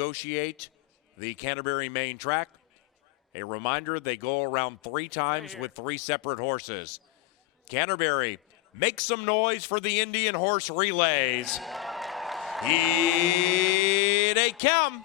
negotiate the Canterbury main track. A reminder, they go around 3 times with 3 separate horses. Canterbury, make some noise for the Indian Horse Relays. Here they come.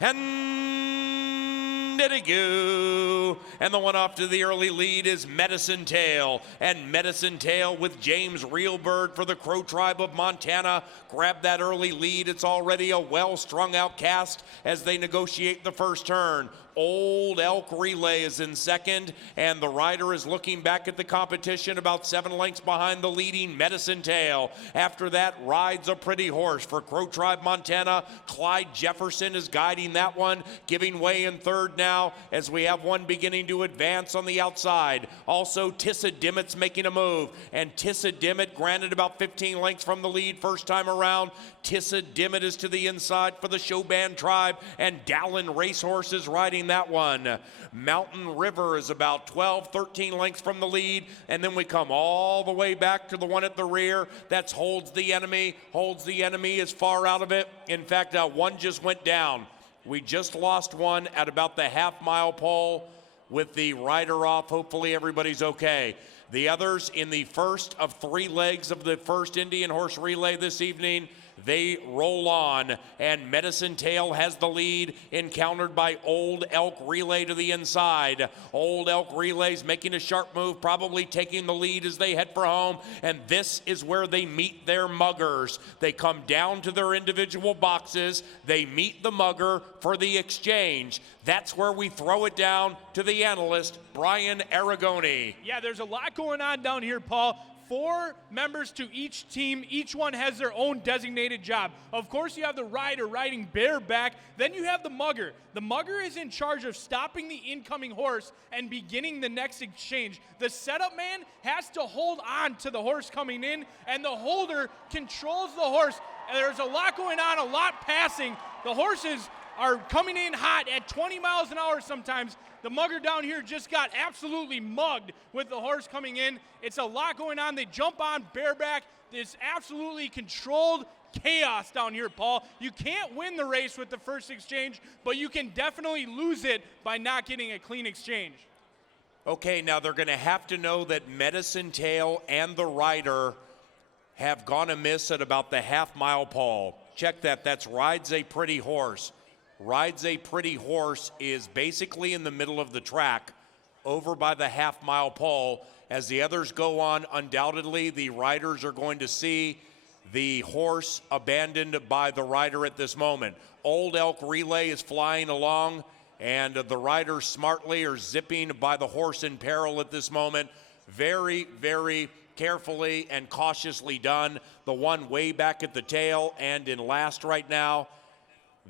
And did it go? And the one off to the early lead is Medicine Tail. And Medicine Tail with James Realbird for the Crow Tribe of Montana. Grab that early lead. It's already a well-strung out cast as they negotiate the first turn. Old Elk Relay is in second, and the rider is looking back at the competition about 7 lengths behind the leading Medicine Tail. After that, Rides a Pretty Horse for Crow Tribe Montana. Clyde Jefferson is guiding that one, giving way in third now as we have one beginning to advance on the outside. Also, Tissa Dimmitt's making a move, and Tissa Dimmitt granted about 15 lengths from the lead first time around. Tissa Dimmitt is to the inside for the Showband Tribe, and Dallin Racehorse is riding that one. Mountain River is about 12, 13 lengths from the lead, and then we come all the way back to the one at the rear. That's Holds the Enemy. Holds the Enemy is far out of it. In fact, one just went down. We just lost one at about the half-mile pole with the rider off. Hopefully everybody's okay. The others in the first of 3 legs of the first Indian Horse Relay this evening, they roll on, and Medicine Tail has the lead, encountered by Old Elk Relay to the inside. Old Elk Relay's making a sharp move, probably taking the lead as they head for home, and this is where they meet their muggers. They come down to their individual boxes, they meet the mugger for the exchange. That's where we throw it down to the analyst, Brian Aragoni. Yeah, there's a lot going on down here, Paul. 4 members to each team. Each one has their own designated job. Of course, you have the rider riding bareback. Then you have the mugger. The mugger is in charge of stopping the incoming horse and beginning the next exchange. The setup man has to hold on to the horse coming in, and the holder controls the horse. And there's a lot going on, a lot passing. The horses are coming in hot at 20 miles an hour sometimes. The mugger down here just got absolutely mugged with the horse coming in. It's a lot going on. They jump on bareback. It's absolutely controlled chaos down here, Paul. You can't win the race with the first exchange, but you can definitely lose it by not getting a clean exchange. Okay, now they're going to have to know that Medicine Tail and the rider have gone amiss at about the half-mile pole. Check that. That's Rides a Pretty Horse. Rides a Pretty Horse is basically in the middle of the track over by the half-mile pole. As the others go on, undoubtedly the riders are going to see the horse abandoned by the rider at this moment. Old Elk Relay is flying along, and the riders smartly are zipping by the horse in peril at this moment. Very, very carefully and cautiously done. The one way back at the tail and in last right now.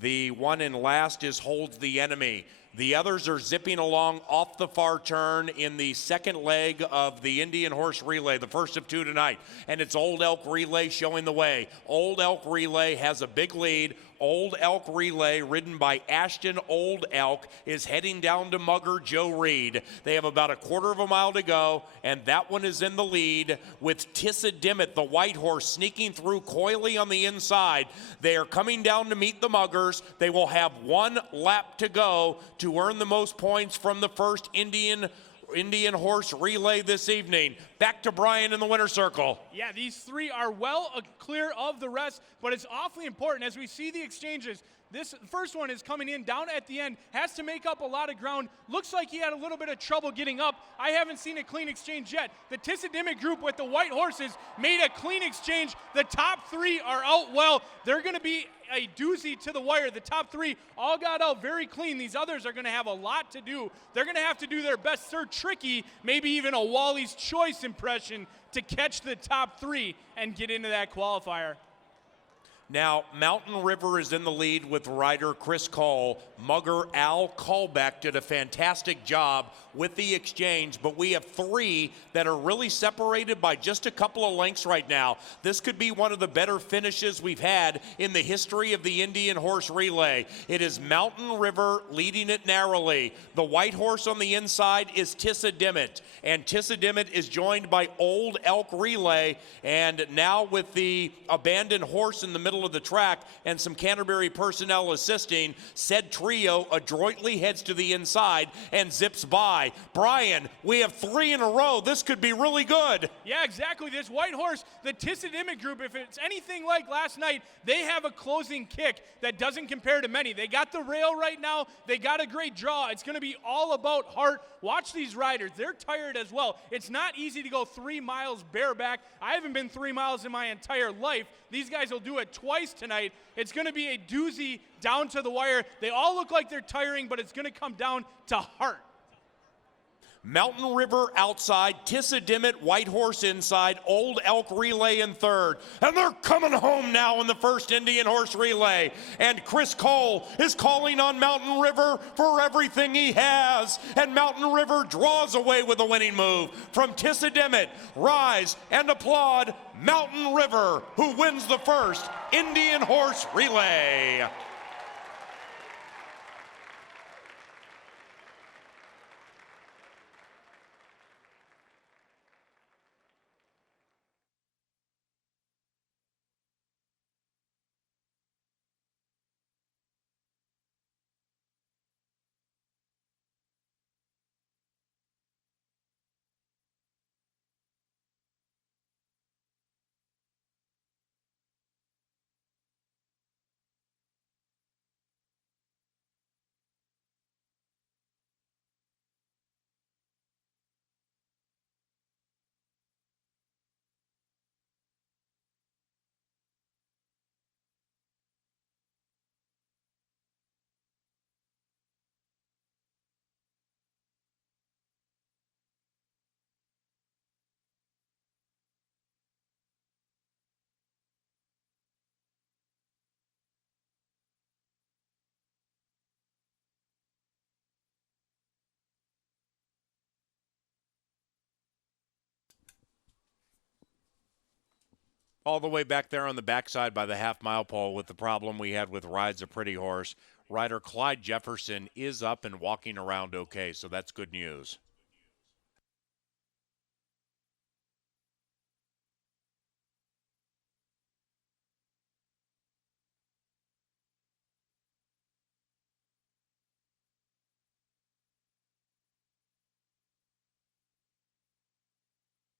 The one in last is Holds the Enemy. The others are zipping along off the far turn in the second leg of the Indian Horse Relay, the first of 2 tonight. And it's Old Elk Relay showing the way. Old Elk Relay has a big lead. Old Elk Relay, ridden by Ashton Old Elk, is heading down to mugger Joe Reed. They have about a quarter of a mile to go, and that one is in the lead with Tissa Dimmitt, the white horse, sneaking through coyly on the inside. They are coming down to meet the muggers. They will have 1 lap to go to earn the most points from the first Indian Horse Relay this evening. Back to Brian in the winner's circle. Yeah, these 3 are well clear of the rest, but it's awfully important as we see the exchanges. This first one is coming in down at the end, has to make up a lot of ground. Looks like he had a little bit of trouble getting up. I haven't seen a clean exchange yet. The Tissa Dimmitt group with the white horses made a clean exchange. The top 3 are out well. They're going to be a doozy to the wire. The top 3 all got out very clean. These others are going to have a lot to do. They're going to have to do their best. Sir Tricky, maybe even a Wally's Choice impression to catch the top 3 and get into that qualifier. Now, Mountain River is in the lead with rider Chris Cole. Mugger Al Callback did a fantastic job with the exchange, but we have 3 that are really separated by just a couple of lengths right now. This could be one of the better finishes we've had in the history of the Indian Horse Relay. It is Mountain River leading it narrowly. The white horse on the inside is Tissa Dimmitt, and Tissa Dimmitt is joined by Old Elk Relay, and now with the abandoned horse in the middle middle of the track and some Canterbury personnel assisting. Said trio adroitly heads to the inside and zips by. Brian, we have 3 in a row. This could be really good. Yeah, exactly. This white horse, the Tissadimit group, if it's anything like last night, they have a closing kick that doesn't compare to many. They got the rail right now. They got a great draw. It's going to be all about heart. Watch these riders. They're tired as well. It's not easy to go 3 miles bareback. I haven't been 3 miles in my entire life. These guys will do it twice tonight. It's going to be a doozy down to the wire. They all look like they're tiring, but it's going to come down to heart. Mountain River outside, Tissadimit, White Horse inside, Old Elk Relay in third. And they're coming home now in the first Indian Horse Relay. And Chris Cole is calling on Mountain River for everything he has. And Mountain River draws away with a winning move. From Tissadimit, rise and applaud Mountain River, who wins the first Indian Horse Relay. All the way back there on the backside by the half-mile pole with the problem we had with Rides a Pretty Horse. Rider Clyde Jefferson is up and walking around okay, so that's good news.